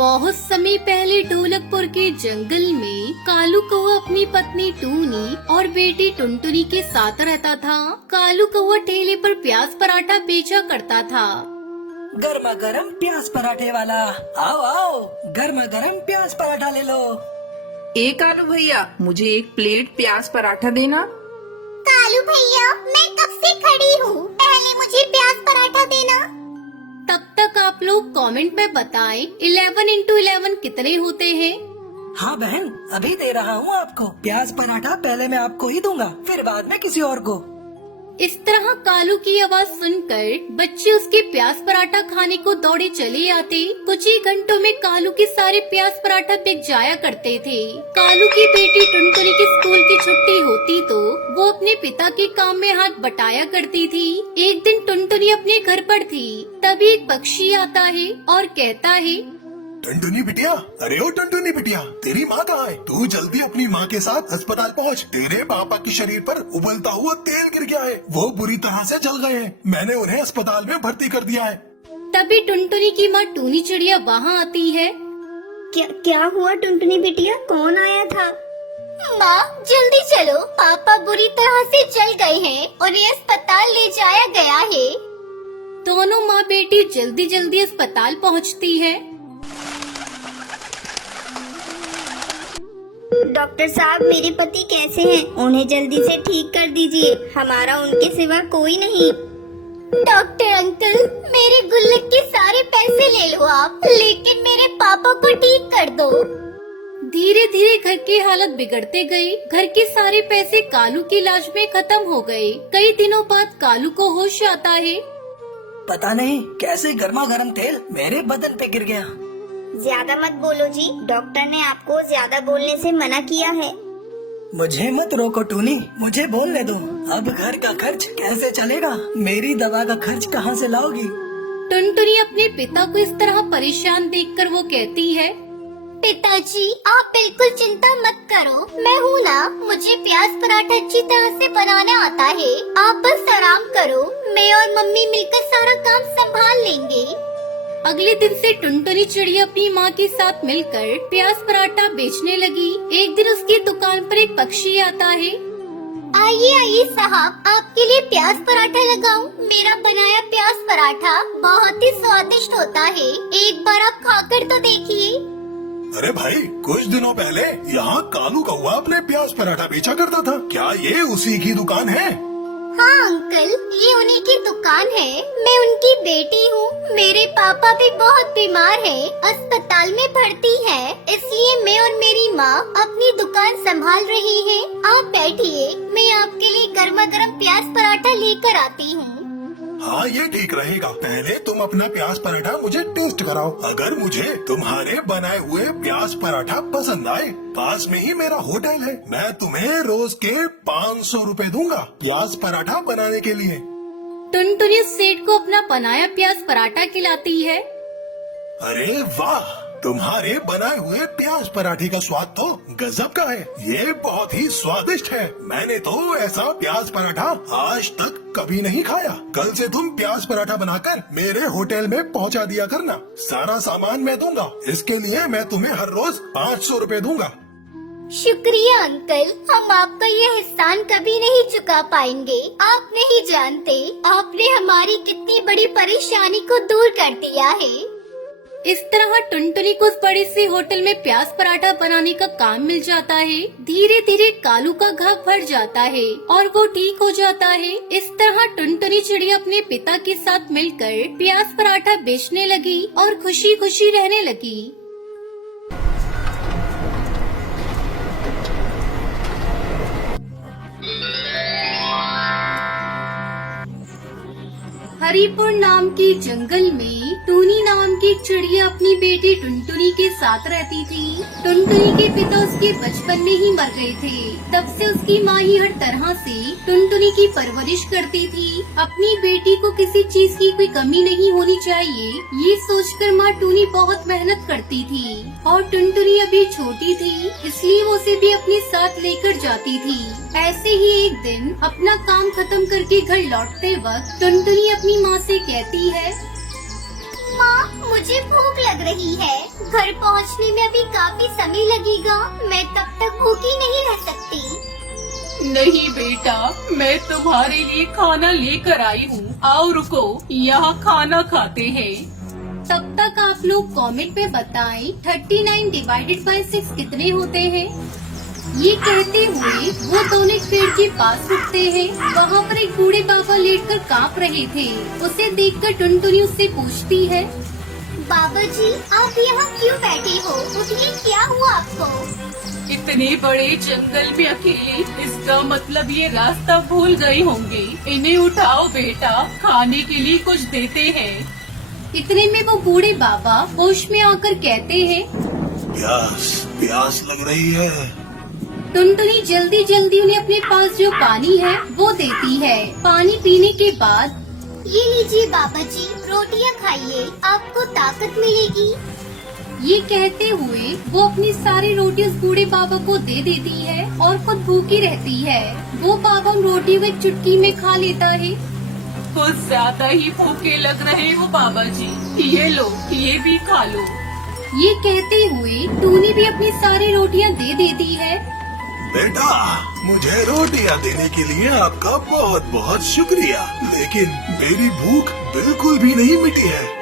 बहुत समय पहले ढोलकपुर के जंगल में कालू कौआ अपनी पत्नी टूनी और बेटी टुनटुनी के साथ रहता था। कालू कौआ ठेले पर प्याज पराठा बेचा करता था। गर्मा गर्म प्याज पराठे वाला, आओ आओ, गर्मा गर्म प्याज पराठा ले लो। कालू भैया, मुझे एक प्लेट प्याज पराठा देना। कालू भैया, मैं कब से खड़ी हूँ, पहले मुझे प्याज पराठा देना। तब तक आप लोग कमेंट में बताएं 11 into 11 कितने होते हैं। हाँ बहन, अभी दे रहा हूँ आपको प्याज पराठा। पहले मैं आपको ही दूंगा, फिर बाद में किसी और को। इस तरह कालू की आवाज सुनकर बच्चे उसके प्याज पराठा खाने को दौड़े चले आते। कुछ ही घंटों में कालू के सारे प्याज पराठा बिक जाया करते थे। कालू की बेटी टुनटुनी की स्कूल की छुट्टी होती तो वो अपने पिता के काम में हाथ बटाया करती थी। एक दिन टुनटुनी अपने घर पर थी, तभी एक पक्षी आता है और कहता है, टुनटुनी बिटिया, अरे ओ टुनटुनी बिटिया, तेरी माँ कहाँ है? तू जल्दी अपनी माँ के साथ अस्पताल पहुँच। तेरे पापा के शरीर पर उबलता हुआ तेल गिर गया है, वो बुरी तरह से जल गए हैं। मैंने उन्हें अस्पताल में भर्ती कर दिया है। तभी टुनटुनी की माँ टूनी चिड़िया वहाँ आती है। क्या हुआ टुनटुनी बिटिया, कौन आया था? माँ जल्दी चलो, पापा बुरी तरह से जल गए हैं, उन्हें अस्पताल ले जाया गया है। दोनों माँ बेटी जल्दी जल्दी अस्पताल पहुँचती है। डॉक्टर साहब, मेरे पति कैसे हैं? उन्हें जल्दी से ठीक कर दीजिए, हमारा उनके सिवा कोई नहीं। डॉक्टर अंकल, मेरे गुल्लक के सारे पैसे ले लो आप, लेकिन मेरे पापा को ठीक कर दो। धीरे धीरे घर की हालत बिगड़ते गई। घर के सारे पैसे कालू की इलाज में खत्म हो गए। कई दिनों बाद कालू को होश आता है। पता नहीं कैसे गर्मा गर्म तेल मेरे बदन पे गिर गया। ज्यादा मत बोलो जी, डॉक्टर ने आपको ज्यादा बोलने से मना किया है। मुझे मत रोको टूनी, मुझे बोलने दो। अब घर का खर्च कैसे चलेगा? मेरी दवा का खर्च कहाँ से लाओगी? टुनटुनी अपने पिता को इस तरह परेशान देखकर वो कहती है, पिताजी, आप बिल्कुल चिंता मत करो, मैं हूँ ना, मुझे प्याज पराठा अच्छी तरह से बनाना आता है। आप बस आराम करो, मैं और मम्मी मिलकर सारा काम संभाल लेंगे। अगले दिन से टुनटुनी चिड़िया अपनी माँ के साथ मिलकर प्याज पराठा बेचने लगी। एक दिन उसकी दुकान पर एक पक्षी आता है। आइए आइए साहब, आपके लिए प्याज पराठा लगाऊं? मेरा बनाया प्याज पराठा बहुत ही स्वादिष्ट होता है, एक बार आप खाकर तो देखिए। अरे भाई, कुछ दिनों पहले यहाँ कालू कौआ अपने प्याज पराठा बेचा करता था। क्या ये उसी की दुकान है? हाँ अंकल, ये उन्हीं की दुकान है। मैं उनकी बेटी हूँ। मेरे पापा भी बहुत बीमार है, अस्पताल में भर्ती है, इसलिए मैं और मेरी माँ अपनी दुकान संभाल रही है। आप बैठिए, मैं आपके लिए गर्मा गर्म प्याज पराठा लेकर आती हूँ। हाँ, ये ठीक रहेगा। पहले तुम अपना प्याज पराठा मुझे टेस्ट कराओ। अगर मुझे तुम्हारे बनाए हुए प्याज पराठा पसंद आए, पास में ही मेरा होटल है, मैं तुम्हें रोज के 500 रुपए दूंगा प्याज पराठा बनाने के लिए। टुनटुनी सेठ को अपना बनाया प्याज पराठा खिलाती है। अरे वाह, तुम्हारे बनाए हुए प्याज पराठे का स्वाद तो गजब का है। ये बहुत ही स्वादिष्ट है। मैंने तो ऐसा प्याज पराठा आज तक कभी नहीं खाया। कल से तुम प्याज पराठा बनाकर मेरे होटल में पहुंचा दिया करना। सारा सामान मैं दूंगा, इसके लिए मैं तुम्हें हर रोज 500 रुपए दूंगा। शुक्रिया अंकल, हम आपका ये एहसान कभी नहीं चुका पाएंगे। आप नहीं जानते, आपने हमारी कितनी बड़ी परेशानी को दूर कर दिया है। इस तरह टुनटुनी को उस बड़े से होटल में प्याज पराठा बनाने का काम मिल जाता है। धीरे धीरे कालू का घाव भर जाता है और वो ठीक हो जाता है। इस तरह टुनटुनी चिड़िया अपने पिता के साथ मिलकर प्याज पराठा बेचने लगी और खुशी खुशी रहने लगी। हरिपुर नाम के जंगल में टूनी नाम की एक चिड़िया अपनी बेटी टुनटुनी के साथ रहती थी। टुनटुनी के पिता उसके बचपन में ही मर गए थे। तब से उसकी माँ ही हर तरह से टुनटुनी की परवरिश करती थी। अपनी बेटी को किसी चीज की कोई कमी नहीं होनी चाहिए, ये सोचकर माँ टूनी बहुत मेहनत करती थी। और टुनटुनी अभी छोटी थी, इसलिए वो उसे भी अपने साथ लेकर जाती थी। ऐसे ही एक दिन अपना काम खत्म करके घर लौटते वक्त टुनटुनी अपनी माँ से कहती है, माँ, मुझे भूख लग रही है। घर पहुँचने में अभी काफी समय लगेगा। मैं तब तक भूखी नहीं रह सकती। नहीं बेटा, मैं तुम्हारे लिए खाना लेकर आई हूँ। आओ रुको, यहाँ खाना खाते हैं। तब तक आप लोग कमेंट में बताएं 39 डिवाइडेड बाय 6 कितने होते हैं। ये कहते हुए वो दोनों एक पेड़ के पास रुकते हैं। वहाँ पर एक बूढ़े बाबा लेटकर कांप रहे थे। उसे देखकर टुनटुनी उससे पूछती है, बाबा जी, आप यहाँ क्यों बैठे हो? उठिए, क्या हुआ आपको? इतने बड़े जंगल में अकेले, इसका मतलब ये रास्ता भूल गए होंगे। इन्हें उठाओ बेटा, खाने के लिए कुछ देते हैं। इतने में वो बूढ़े बाबा होश में आकर कहते हैं, प्यास लग रही है। टुनटुनी जल्दी जल्दी उन्हें अपने पास जो पानी है वो देती है। पानी पीने के बाद, ये लीजिए बाबा जी, रोटियाँ खाइए, आपको ताकत मिलेगी। ये कहते हुए वो अपनी सारी रोटी उस बूढ़े बाबा को दे देती है और खुद भूखी रहती है। वो बाबा उन रोटियों को एक चुटकी में खा लेता है। कुछ ज्यादा ही भूखे लग रहे हो बाबा जी, ये लो, ये भी खा लो। ये कहते हुए टूनी भी अपनी सारी रोटियां दे देती है। बेटा, मुझे रोटियां देने के लिए आपका बहुत बहुत शुक्रिया, लेकिन मेरी भूख बिल्कुल भी नहीं मिटी है।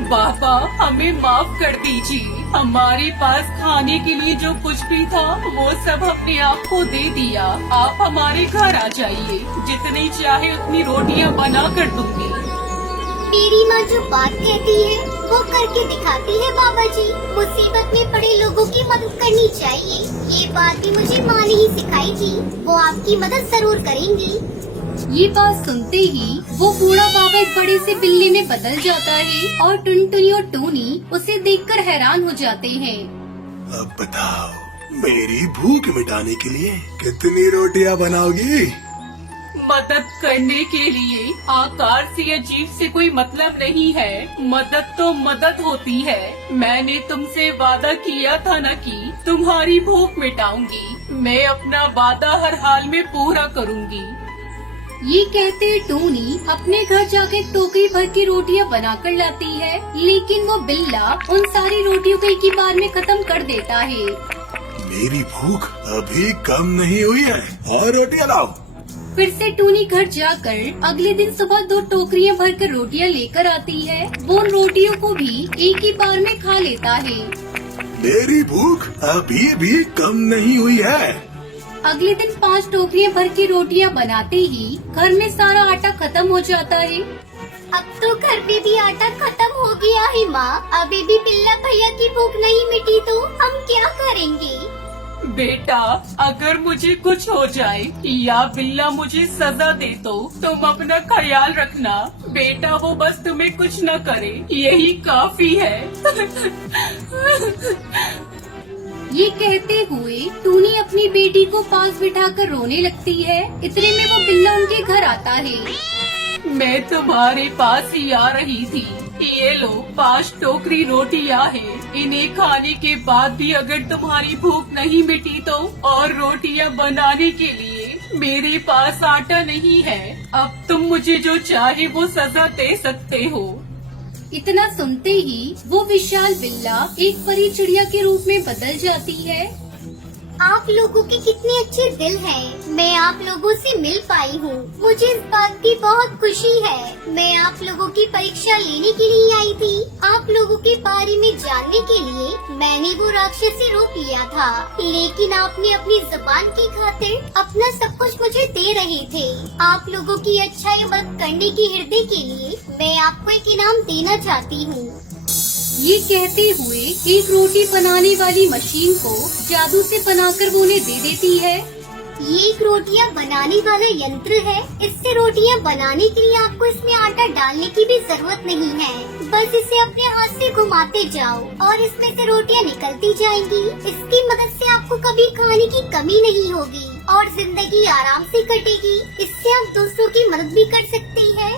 बाबा, हमें माफ कर दीजिए। हमारे पास खाने के लिए जो कुछ भी था वो सब अपने आप को दे दिया। आप हमारे घर आ जाइए, जितनी चाहे उतनी रोटियां बना कर दूंगी। मेरी माँ जो बात कहती है वो करके दिखाती है बाबा जी। मुसीबत में पड़े लोगों की मदद करनी चाहिए। ये बात भी मुझे माँ ने ही सिखाई थी। वो आपकी मदद जरूर करेंगी। ये बात सुनते ही वो बूढ़ा बाबा एक बड़े से बिल्ली में बदल जाता है और टुनटुनी और टूनी उसे देखकर हैरान हो जाते हैं। अब बताओ, मेरी भूख मिटाने के लिए कितनी रोटियां बनाओगी? मदद करने के लिए आकार से या जीव से कोई मतलब नहीं है। मदद तो मदद होती है। मैंने तुमसे वादा किया था न कि तुम्हारी भूख मिटाऊंगी। मैं अपना वादा हर हाल में पूरा करूंगी। ये कहते टूनी अपने घर जाकर टोकरी भर की रोटियां बनाकर लाती है, लेकिन वो बिल्ला उन सारी रोटियों को एक ही बार में खत्म कर देता है। मेरी भूख अभी कम नहीं हुई है, और रोटियां लाओ। फिर से टूनी घर जाकर अगले दिन सुबह 2 टोकरियां भरकर रोटियां लेकर आती है। वो उन रोटियों को भी एक ही बार में खा लेता है। मेरी भूख अभी भी कम नहीं हुई है। अगले दिन 5 टोकरियां भर की रोटियां बनाते ही घर में सारा आटा खत्म हो जाता है। अब तो घर पे भी आटा खत्म हो गया है माँ। अभी भी बिल्ला भैया की भूख नहीं मिटी तो हम क्या करेंगे? बेटा, अगर मुझे कुछ हो जाए या बिल्ला मुझे सजा दे तो तुम अपना ख्याल रखना। बेटा, वो बस तुम्हें कुछ न करे, यही काफी है। ये कहते हुए टूनी अपनी बेटी को पास बिठाकर रोने लगती है। इतने में वो बिल्ला उनके घर आता है। मैं तुम्हारे पास ही आ रही थी। ये लो, 5 टोकरी रोटियां हैं। इन्हें खाने के बाद भी अगर तुम्हारी भूख नहीं मिटी तो और रोटियां बनाने के लिए मेरे पास आटा नहीं है। अब तुम मुझे जो चाहे वो सजा दे सकते हो। इतना सुनते ही वो विशाल बिल्ला एक परी चिड़िया के रूप में बदल जाती है। आप लोगों के कितने अच्छे दिल हैं। मैं आप लोगों से मिल पाई हूँ। मुझे इस बात की बहुत खुशी है। मैं आप लोगों की परीक्षा लेने के लिए आई थी। आप लोगों के बारे में जानने के लिए मैंने वो राक्षसी रूप लिया था, लेकिन आपने अपनी जुबान की खातिर अपना सब कुछ मुझे दे रहे थे। आप लोगों की अच्छाई मदद करने के हृदय के लिए मैं आपको एक इनाम देना चाहती हूँ। ये कहते हुए एक रोटी बनाने वाली मशीन को जादू से बनाकर वो उन्हें दे देती है। ये एक रोटियां बनाने वाला यंत्र है। इससे रोटियां बनाने के लिए आपको इसमें आटा डालने की भी जरूरत नहीं है। बस इसे अपने हाथ से घुमाते जाओ और इसमें से रोटियां निकलती जाएंगी। इसकी मदद से आपको कभी खाने की कमी नहीं होगी और जिंदगी आराम से कटेगी। इससे आप दूसरों की मदद भी कर सकती है।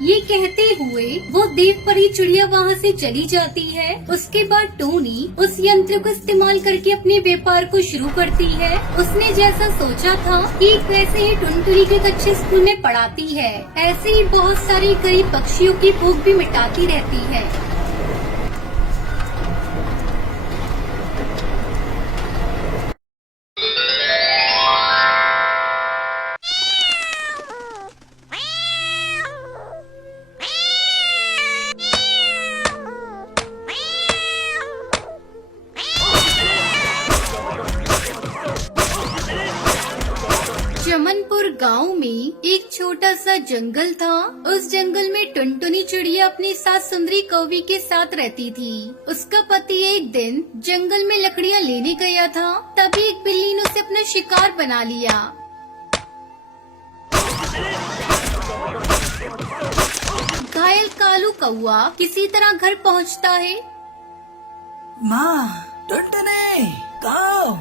ये कहते हुए वो देव परी चिड़िया वहाँ से चली जाती है। उसके बाद टोनी उस यंत्र को इस्तेमाल करके अपने व्यापार को शुरू करती है। उसने जैसा सोचा था कि वैसे ही टुनटुनी को एक अच्छे स्कूल में पढ़ाती है। ऐसे ही बहुत सारी गरीब पक्षियों की भूख भी मिटाती रहती है। चमनपुर गांव में एक छोटा सा जंगल था। उस जंगल में टुनटुनी चिड़िया अपनी सास सुंदरी कौवी के साथ रहती थी। उसका पति एक दिन जंगल में लकड़ियां लेने गया था, तभी एक बिल्ली ने उसे अपना शिकार बना लिया। घायल कालू कौआ किसी तरह घर पहुंचता है। माँ, टुनटुनी, कहाँ हो?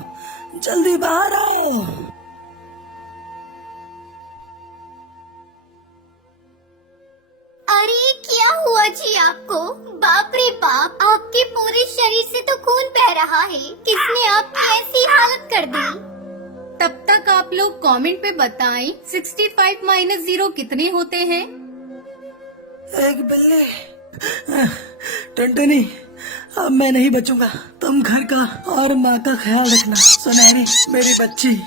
जल्दी बाहर आओ। अरे क्या हुआ जी आपको? बाप रे बाप, आपके पूरे शरीर से तो खून बह रहा है। किसने आपकी ऐसी हालत कर दी? तब तक आप लोग कमेंट पे बताएं 65 - 0 कितने होते हैं। एक बिल्ली। टुनटुनी, अब मैं नहीं बचूंगा। तुम घर का और माँ का ख्याल रखना। सुनहरी, मेरी बच्ची,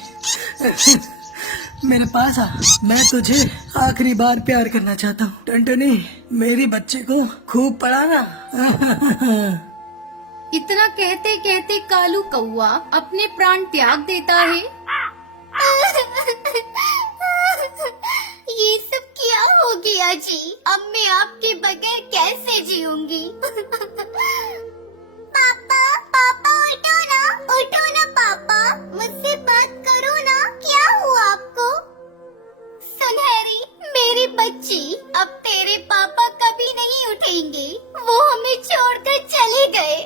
मेरे पास आ। मैं तुझे आखिरी बार प्यार करना चाहता हूँ। टुनटुनी, मेरी बच्ची को खूब पढ़ाना। इतना कहते कहते कालू कौआ अपने प्राण त्याग देता है। ये सब क्या हो गया जी? अब मैं आपके बगैर कैसे जीऊंगी? पापा, पापा उठो ना पापा, मुझसे बात करो ना। क्या हुआ आपको? सुनहरी, मेरी बच्ची, अब तेरे पापा कभी नहीं उठेंगे। वो हमें छोड़कर चले गए।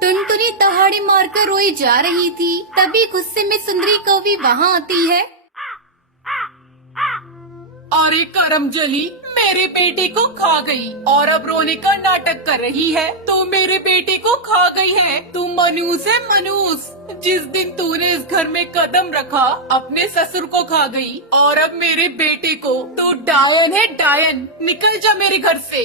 टुनटुनी दहाड़ी मारकर रोई जा रही थी, तभी गुस्से में सुंदरी कौवी वहाँ आती है। अरे करमजली, मेरे बेटे को खा गई और अब रोने का नाटक कर रही है। तू मेरे बेटे को खा गई है। तू मनूस है, मनूस। जिस दिन तूने इस घर में कदम रखा, अपने ससुर को खा गई और अब मेरे बेटे को। तू डायन है, डायन। निकल जा मेरे घर से।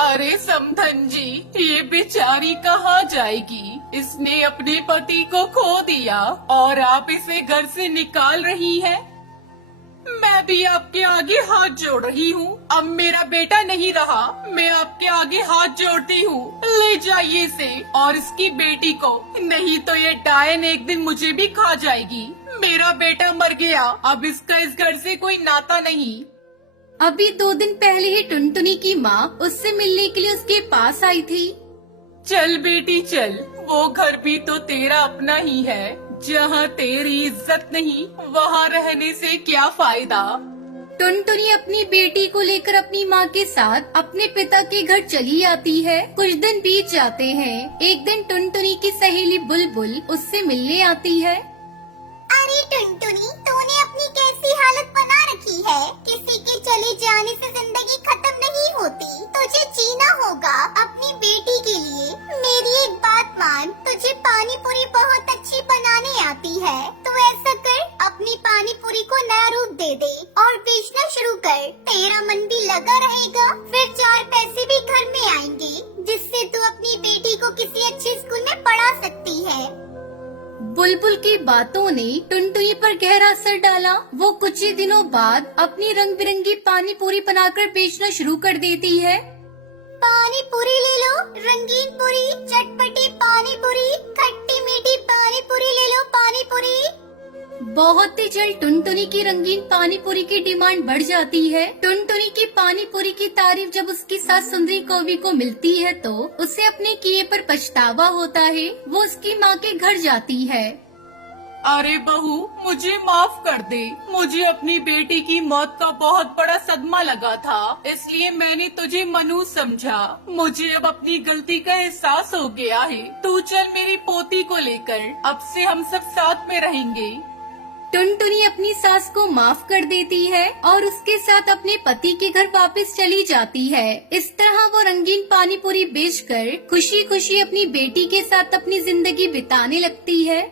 अरे समधन जी, ये बेचारी कहाँ जाएगी? इसने अपने पति को खो दिया और आप इसे घर से निकाल रही हैं। मैं भी आपके आगे हाथ जोड़ रही हूँ। अब मेरा बेटा नहीं रहा, मैं आपके आगे हाथ जोड़ती हूँ। ले जाइए इसे और इसकी बेटी को, नहीं तो ये डायन एक दिन मुझे भी खा जाएगी। मेरा बेटा मर गया, अब इसका इस घर से कोई नाता नहीं। अभी 2 दिन पहले ही टुनटुनी की माँ उससे मिलने के लिए उसके पास आई थी। चल बेटी चल, वो घर भी तो तेरा अपना ही है। जहाँ तेरी इज्जत नहीं, वहाँ रहने से क्या फायदा। टुनटुनी अपनी बेटी को लेकर अपनी माँ के साथ अपने पिता के घर चली आती है। कुछ दिन बीत जाते हैं। एक दिन टुनटुनी की सहेली बुलबुल उससे मिलने आती है। अरे टुनटुनी, तूने अपनी कैसी हालत बना रखी है? किसी के चले जाने से जिंदगी खत्म नहीं होती। तुझे जीना होगा अपनी बेटी के लिए। मेरी एक बात मान, तुझे पानी पूरी बहुत अच्छी बनाने आती है। तू ऐसा कर, अपनी पानी पूरी को नया रूप दे दे और बेचना शुरू कर। तेरा मन भी लगा रहेगा, फिर 4 पैसे भी घर में आएंगे, जिससे तू अपनी बेटी को किसी अच्छे स्कूल में पढ़ा सकती है। बुलबुल की बातों ने टुनटुनी पर गहरा असर डाला। वो कुछ ही दिनों बाद अपनी रंग बिरंगी पानी पूरी बनाकर बेचना शुरू कर देती है। पानी पूरी ले लो, रंगीन पूरी, चटपटी पानी पूरी, खट्टी मीठी पानी पूरी ले लो, पानी पूरी। बहुत ही जल्द टुनटुनी की रंगीन पानी पूरी की डिमांड बढ़ जाती है। टुनटुनी की पानी पूरी की तारीफ जब उसकी सास सुंदरी कौवी को मिलती है तो उसे अपने किए पर पछतावा होता है। वो उसकी माँ के घर जाती है। अरे बहू, मुझे माफ कर दे। मुझे अपनी बेटी की मौत का बहुत बड़ा सदमा लगा था, इसलिए मैंने तुझे मनूस समझा। मुझे अब अपनी गलती का एहसास हो गया है। तू चल मेरी पोती को लेकर, अब से हम सब साथ में रहेंगे। टुनटुनी अपनी सास को माफ कर देती है और उसके साथ अपने पति के घर वापस चली जाती है। इस तरह वो रंगीन पानी पूरी बेचकर खुशी खुशी अपनी बेटी के साथ अपनी जिंदगी बिताने लगती है।